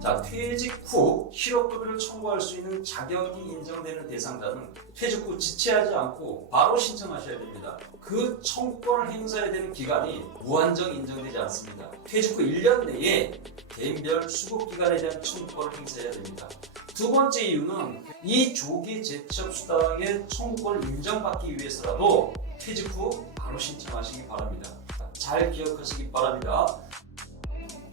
자, 퇴직 후 실업급여를 청구할 수 있는 자격이 인정되는 대상자는 퇴직 후 지체하지 않고 바로 신청하셔야 됩니다. 그 청구권을 행사해야 되는 기간이 무한정 인정되지 않습니다. 퇴직 후 1년 내에 개인별 수급기간에 대한 청구권을 행사해야 됩니다. 두 번째 이유는 이 조기 재취업 수당의 청구권을 인정받기 위해서라도 퇴직 후 바로 신청하시기 바랍니다. 잘 기억하시기 바랍니다.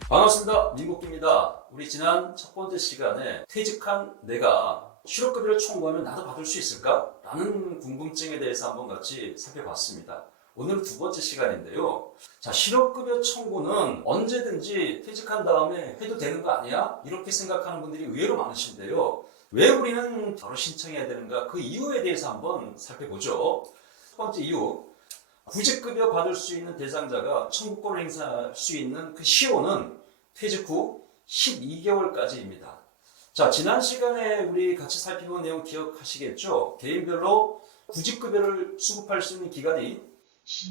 반갑습니다. 민국기입니다. 우리 지난 첫 번째 시간에 퇴직한 내가 실업급여를 청구하면 나도 받을 수 있을까? 라는 궁금증에 대해서 한번 같이 살펴봤습니다. 오늘 두 번째 시간인데요. 자, 실업급여 청구는 언제든지 퇴직한 다음에 해도 되는 거 아니야? 이렇게 생각하는 분들이 의외로 많으신데요. 왜 우리는 바로 신청해야 되는가? 그 이유에 대해서 한번 살펴보죠. 첫 번째 이유. 구직급여 받을 수 있는 대상자가 청구권을 행사할 수 있는 그 시효는 퇴직 후 12개월까지입니다. 자, 지난 시간에 우리 같이 살펴본 내용 기억하시겠죠? 개인별로 구직급여를 수급할 수 있는 기간이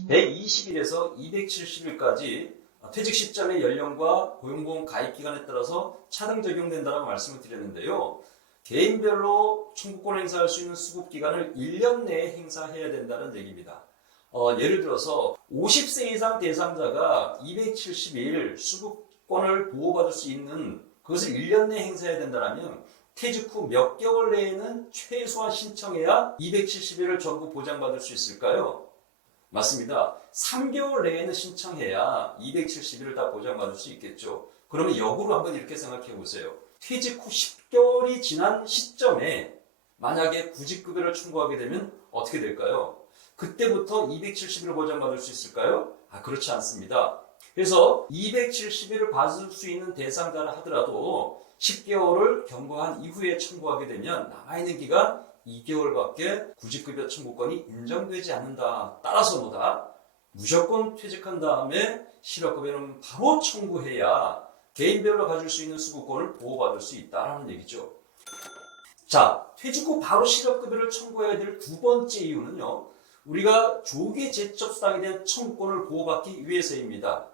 120일에서 270일까지 퇴직 시점의 연령과 고용보험 가입 기간에 따라서 차등 적용된다고 말씀을 드렸는데요. 개인별로 청구권을 행사할 수 있는 수급 기간을 1년 내에 행사해야 된다는 얘기입니다. 예를 들어서 50세 이상 대상자가 270일 수급권을 보호받을 수 있는 그것을 1년 내에 행사해야 된다면 퇴직 후 몇 개월 내에는 최소한 신청해야 270일을 전부 보장받을 수 있을까요? 맞습니다. 3개월 내에는 신청해야 270일을 다 보장받을 수 있겠죠. 그러면 역으로 한번 이렇게 생각해 보세요. 퇴직 후 10개월이 지난 시점에 만약에 구직급여를 청구하게 되면 어떻게 될까요? 그때부터 270일을 보장받을 수 있을까요? 그렇지 않습니다. 그래서 270일을 받을 수 있는 대상자라 하더라도 10개월을 경과한 이후에 청구하게 되면 남아있는 기간 2개월밖에 구직급여 청구권이 인정되지 않는다. 따라서 뭐다? 무조건 퇴직한 다음에 실업급여는 바로 청구해야 개인별로 가질 수 있는 수급권을 보호받을 수 있다는 얘기죠. 자, 퇴직 후 바로 실업급여를 청구해야 될 두 번째 이유는요. 우리가 조기 재취업 수당에 대한 청구권을 보호받기 위해서입니다.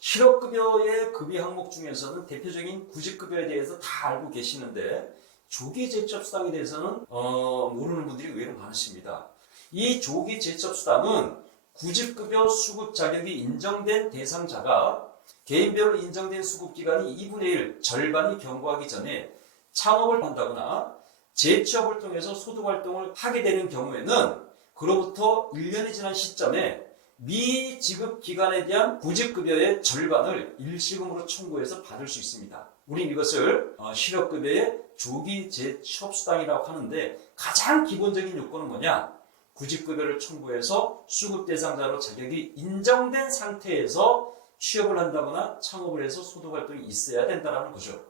실업급여의 급여 항목 중에서는 대표적인 구직급여에 대해서 다 알고 계시는데 조기 재취업 수당에 대해서는 모르는 분들이 의외로 많으십니다. 이 조기 재취업 수당은 구직급여 수급 자격이 인정된 대상자가 개인별로 인정된 수급 기간이 2분의 1, 절반이 경과하기 전에 창업을 한다거나 재취업을 통해서 소득활동을 하게 되는 경우에는 그로부터 1년이 지난 시점에 미지급 기간에 대한 구직급여의 절반을 일시금으로 청구해서 받을 수 있습니다. 우린 이것을 실업급여의 조기 재취업수당이라고 하는데 가장 기본적인 요건은 뭐냐? 구직급여를 청구해서 수급 대상자로 자격이 인정된 상태에서 취업을 한다거나 창업을 해서 소득활동이 있어야 된다는 거죠.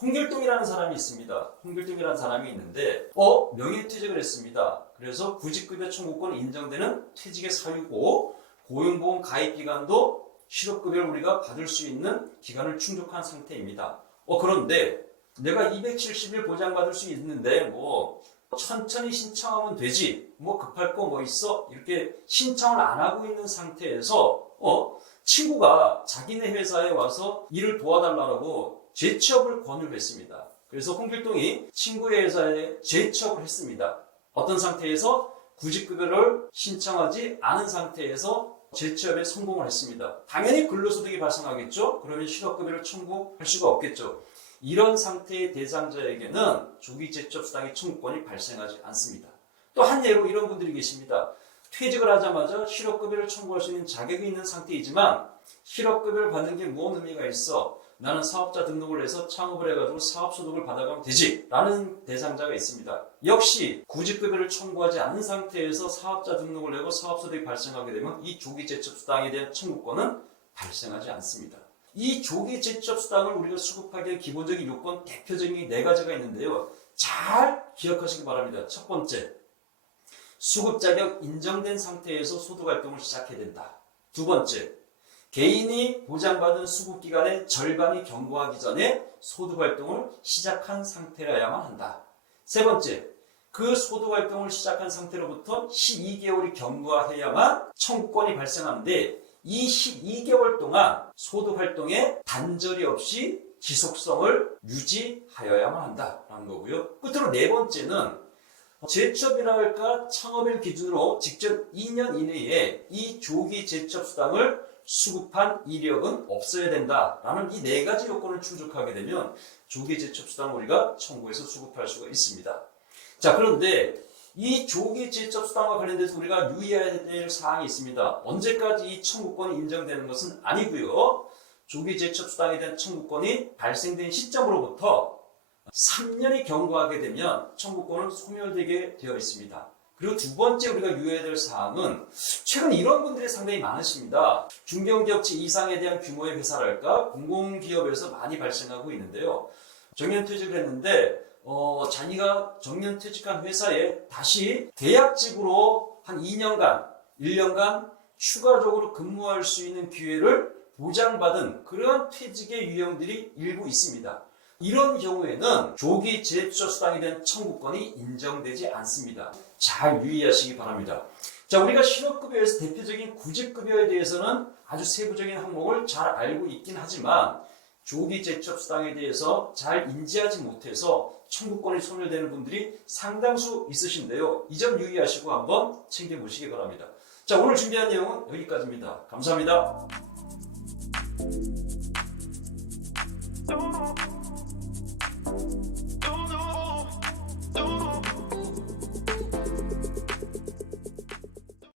홍길동이라는 사람이 있습니다. 홍길동이라는 사람이 있는데 명예퇴직을 했습니다. 그래서 구직급여 청구권이 인정되는 퇴직의 사유고 고용보험 가입기간도 실업급여를 우리가 받을 수 있는 기간을 충족한 상태입니다. 그런데 내가 270일 보장받을 수 있는데 천천히 신청하면 되지 급할 거 있어 이렇게 신청을 안 하고 있는 상태에서 친구가 자기네 회사에 와서 일을 도와달라고 재취업을 권유를 했습니다. 그래서 홍길동이 친구의 회사에 재취업을 했습니다. 어떤 상태에서 구직급여를 신청하지 않은 상태에서 재취업에 성공을 했습니다. 당연히 근로소득이 발생하겠죠? 그러면 실업급여를 청구할 수가 없겠죠. 이런 상태의 대상자에게는 조기 재취업 수당의 청구권이 발생하지 않습니다. 또 한 예로 이런 분들이 계십니다. 퇴직을 하자마자 실업급여를 청구할 수 있는 자격이 있는 상태이지만 실업급여를 받는 게 무슨 의미가 있어? 나는 사업자 등록을 해서 창업을 해가지고 사업소득을 받아가면 되지 라는 대상자가 있습니다. 역시 구직급여를 청구하지 않은 상태에서 사업자 등록을 하고 사업소득이 발생하게 되면 이 조기 재취업 수당에 대한 청구권은 발생하지 않습니다. 이 조기 재취업 수당을 우리가 수급하기에 기본적인 요건 대표적인 4가지가 있는데요. 잘 기억하시기 바랍니다. 첫 번째, 수급 자격 인정된 상태에서 소득활동을 시작해야 된다. 두 번째, 개인이 보장받은 수급기간의 절반이 경과하기 전에 소득활동을 시작한 상태여야만 한다. 세 번째, 그 소득활동을 시작한 상태로부터 12개월이 경과해야만 청구권이 발생하는데 이 12개월 동안 소득활동에 단절이 없이 지속성을 유지하여야만 한다라는 거고요. 끝으로 네 번째는 제첩이랄까 창업일 기준으로 직전 2년 이내에 이 조기 제첩 수당을 수급한 이력은 없어야 된다라는 이 네 가지 요건을 충족하게 되면 조기 제첩 수당을 우리가 청구해서 수급할 수가 있습니다. 자, 그런데 이 조기 제첩 수당과 관련돼서 우리가 유의해야 될 사항이 있습니다. 언제까지 이 청구권이 인정되는 것은 아니고요. 조기 제첩 수당에 대한 청구권이 발생된 시점으로부터 3년이 경과하게 되면 청구권은 소멸되게 되어 있습니다. 그리고 두 번째 우리가 유의해야 될 사항은 최근 이런 분들이 상당히 많으십니다. 중견기업체 이상에 대한 규모의 회사랄까 공공기업에서 많이 발생하고 있는데요. 정년퇴직을 했는데 자기가 정년퇴직한 회사에 다시 계약직으로 한 2년간, 1년간 추가적으로 근무할 수 있는 기회를 보장받은 그러한 퇴직의 유형들이 일부 있습니다. 이런 경우에는 조기 제첩 수당에 대한 청구권이 인정되지 않습니다. 잘 유의하시기 바랍니다. 자, 우리가 실업급여에서 대표적인 구직급여에 대해서는 아주 세부적인 항목을 잘 알고 있긴 하지만 조기 제첩 수당에 대해서 잘 인지하지 못해서 청구권이 소멸되는 분들이 상당수 있으신데요. 이 점 유의하시고 한번 챙겨보시기 바랍니다. 자, 오늘 준비한 내용은 여기까지입니다. 감사합니다.